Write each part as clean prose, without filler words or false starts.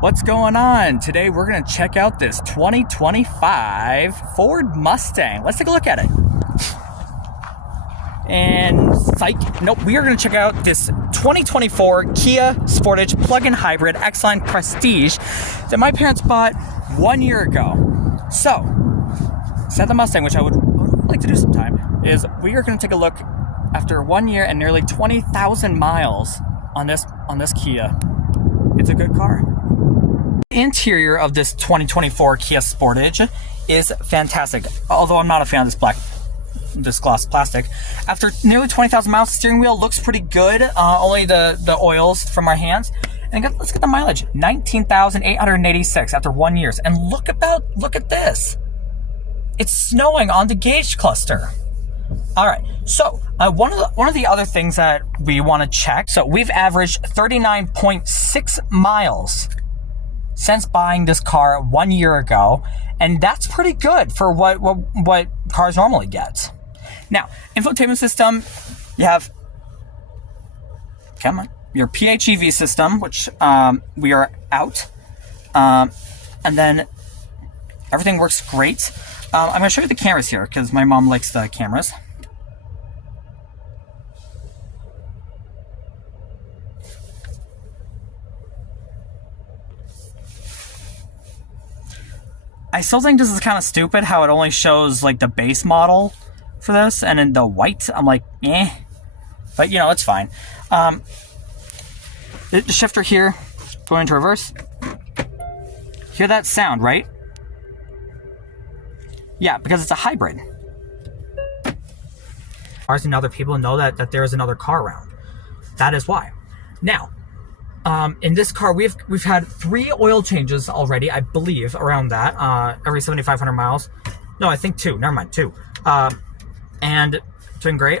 What's going on? Today we're going to check out this 2025 Ford Mustang. Let's take a look at it. And psych, nope, we are going to check out this 2024 Kia Sportage plug-in hybrid X-Line Prestige that my parents bought 1 year ago. So, instead of the Mustang, which I would like to do sometime, is we are going to take a look after 1 year and nearly 20,000 miles on this Kia. It's a good car. The interior of this 2024 Kia Sportage is fantastic, although I'm not a fan of this gloss plastic. After nearly 20,000 miles, the steering wheel looks pretty good, only the oils from our hands. And let's get the mileage, 19,886 after 1 year. And look at this. It's snowing on the gauge cluster. All right, so one of the other things that we want to check, so we've averaged 39.6 miles since buying this car 1 year ago, and that's pretty good for what cars normally get. Now, infotainment system, you have, your PHEV system, which we are out, and then everything works great. I'm going to show you the cameras here because my mom likes the cameras. I still think this is kind of stupid how it only shows like the base model for this, and in the white, I'm like, eh. But you know, it's fine. The shifter here, going into reverse. Hear that sound, right? Yeah, because it's a hybrid. Cars and other people know that there is another car around. That is why. Now, in this car, we've had 3 oil changes already, I believe, around that, every 7,500 miles. No, I think 2. Never mind, 2. And doing great.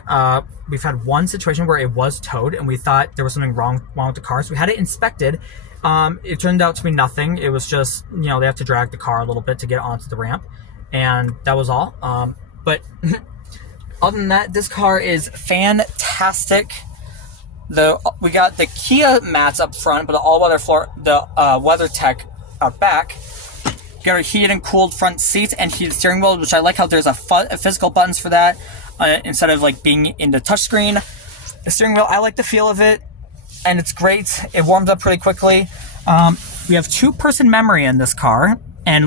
We've had one situation where it was towed, and we thought there was something wrong with the car, so we had it inspected. It turned out to be nothing. It was just, they have to drag the car a little bit to get onto the ramp, and that was all. But other than that, this car is fantastic. We got the Kia mats up front, but the all-weather floor, the WeatherTech out back. You got our heated and cooled front seats and heated steering wheel, which I like how there's a physical buttons for that instead of like being in the touchscreen. The steering wheel, I like the feel of it, and it's great. It warms up pretty quickly. We have 2-person memory in this car, and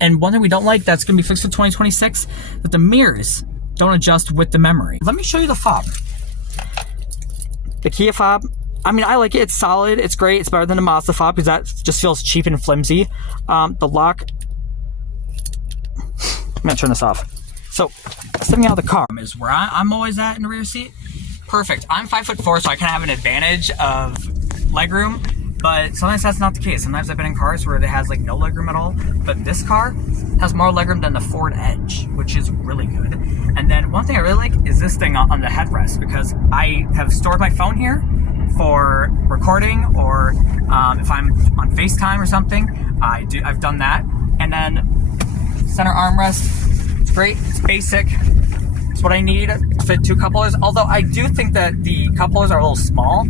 and one thing we don't like that's going to be fixed for 2026, that the mirrors don't adjust with the memory. Let me show you the fob. The Kia fob, I mean, I like it. It's solid. It's great. It's better than the Mazda fob because that just feels cheap and flimsy. The lock, I'm going to turn this off. So, stepping out of the car is where I'm always at in the rear seat. Perfect. I'm 5'4", so I kind of have an advantage of legroom, but sometimes that's not the case. Sometimes I've been in cars where it has like no legroom at all, but this car has more legroom than the Ford Edge, which is really good. And then one thing I really like is this thing on the headrest, because I have stored my phone here for recording, or if I'm on FaceTime or something, I've done that. And then center armrest, it's great, it's basic, it's what I need to fit 2 cup holders. Although I do think that the cup holders are a little small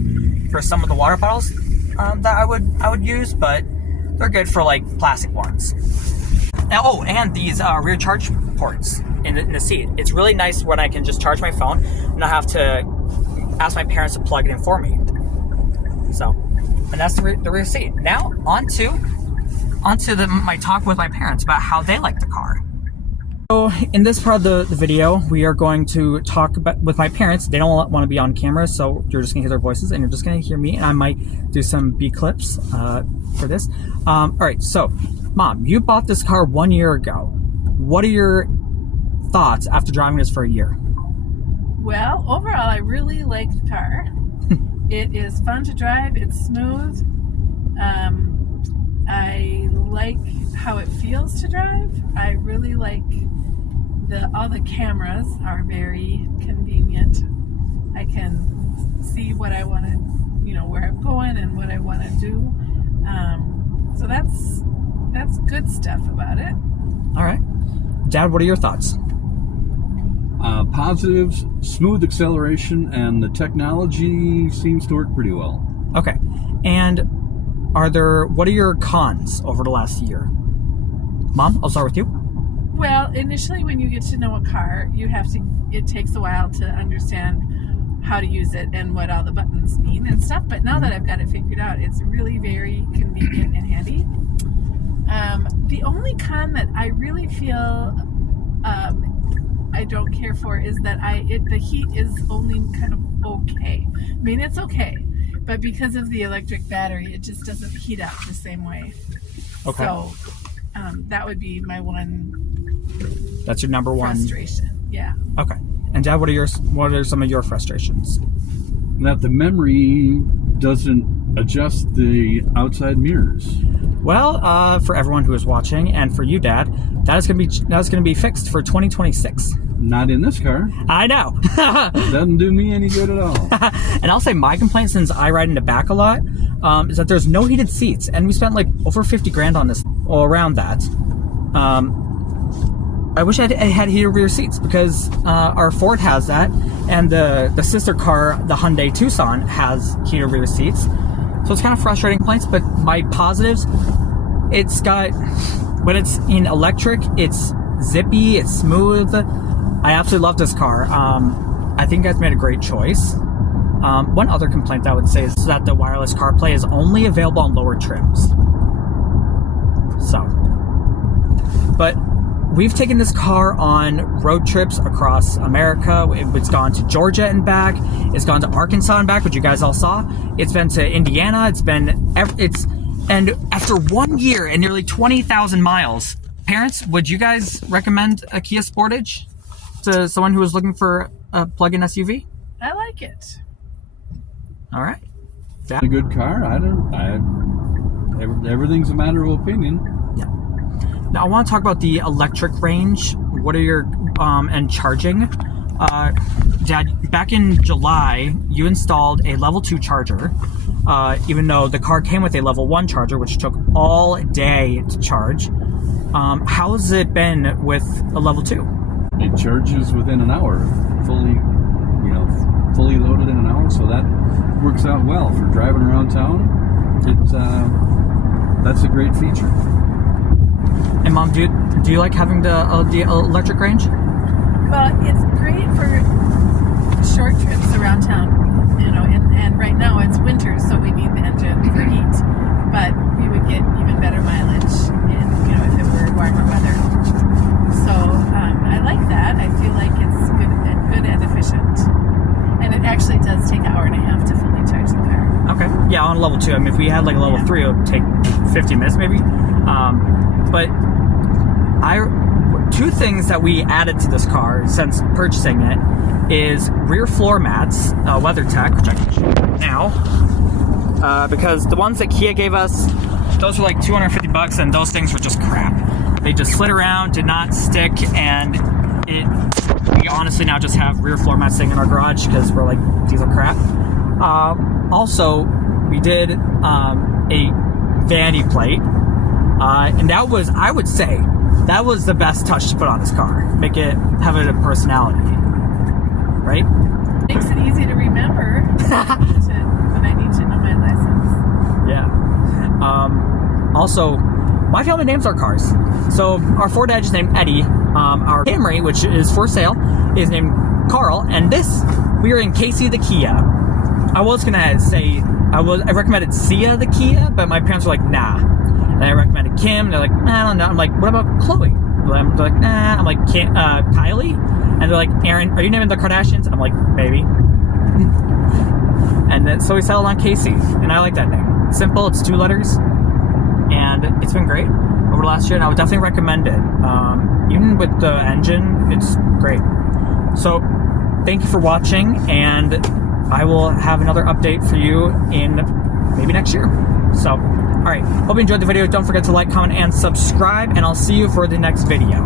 for some of the water bottles that I would use, but they're good for like plastic ones. Oh, and these rear charge ports in the seat. It's really nice when I can just charge my phone and not have to ask my parents to plug it in for me. So, and that's the rear seat. Now, onto my talk with my parents about how they like the car. So, in this part of the video, we are going to talk with my parents. They don't want to be on camera, so you're just going to hear their voices, and you're just going to hear me, and I might do some B-clips for this. All right, so, Mom, you bought this car 1 year ago. What are your thoughts after driving this for a year? Well, overall, I really like the car. It is fun to drive. It's smooth. I like how it feels to drive. I really like all the cameras are very convenient. I can see what I want to, where I'm going and what I want to do. So that's good stuff about it. All right. Dad, what are your thoughts? Positives, smooth acceleration, and the technology seems to work pretty well. Okay. And what are your cons over the last year? Mom, I'll start with you. Well, initially when you get to know a car, it takes a while to understand how to use it and what all the buttons mean and stuff. But now that I've got it figured out, it's really very convenient and handy. The only con that I really feel I don't care for is that the heat is only kind of okay. I mean, it's okay, but because of the electric battery, it just doesn't heat up the same way. Okay. So that would be my one. That's your number one frustration. Yeah. Okay. And Dad, what are some of your frustrations? That the memory doesn't adjust the outside mirrors. Well, for everyone who is watching, and for you, Dad, that's gonna be fixed for 2026. Not in this car. I know. Doesn't do me any good at all. And I'll say my complaint, since I ride in the back a lot, is that there's no heated seats, and we spent like over 50 grand on this, or around that. I wish I had heated rear seats, because our Ford has that, and the sister car, the Hyundai Tucson, has heated rear seats. So it's kind of frustrating complaints, but my positives, it's got, when it's in electric, it's zippy, it's smooth. I absolutely love this car. I think you guys made a great choice. One other complaint I would say is that the wireless CarPlay is only available on lower trims. So, but we've taken this car on road trips across America. It's gone to Georgia and back. It's gone to Arkansas and back, which you guys all saw. It's been to Indiana. And after 1 year and nearly 20,000 miles, parents, would you guys recommend a Kia Sportage to someone who is looking for a plug-in SUV? I like it. All right. It's a good car. Everything's a matter of opinion. Now I want to talk about the electric range. What are your and charging? Dad, back in July, you installed a level 2 charger, even though the car came with a level 1 charger, which took all day to charge. How has it been with a level 2? It charges within an hour, fully loaded in an hour, so that works out well for driving around town. That's a great feature. And Mom, do you like having the electric range? Well, it's great for short trips around town, and right now it's winter, so we need the engine for heat. But we would get even better mileage if it were warmer weather. So I like that. I feel like it's good and efficient. And it actually does take an hour and a half to fully charge the car. Okay. Yeah, on level 2. I mean, if we had like a level 3, it would take 50 minutes maybe. But two things that we added to this car since purchasing it is rear floor mats, WeatherTech, which I can show you now. Because the ones that Kia gave us, those were like $250, and those things were just crap. They just slid around, did not stick, and we honestly now just have rear floor mats sitting in our garage because we're like, these are crap. Also, we did a vanity plate. And that was, I would say, that was the best touch to put on this car. Have it a personality, right? Makes it easy to remember when I need to know my license. Yeah. Also, my family names our cars. So our Ford Edge is named Eddie. Our Camry, which is for sale, is named Carl. And we are in Casey the Kia. I was gonna say I recommended Sia the Kia, but my parents were like, nah. And I recommended Kim. They're like, nah, I don't know. I'm like, what about Chloe? They're like, nah. I'm like, Kylie? And they're like, Aaron, are you naming the Kardashians? I'm like, maybe. And then, so we settled on Casey. And I like that name. Simple. It's 2 letters. And it's been great over the last year. And I would definitely recommend it. Even with the engine, it's great. So thank you for watching. And I will have another update for you in maybe next year. So, all right. Hope you enjoyed the video. Don't forget to like, comment, and subscribe. And I'll see you for the next video.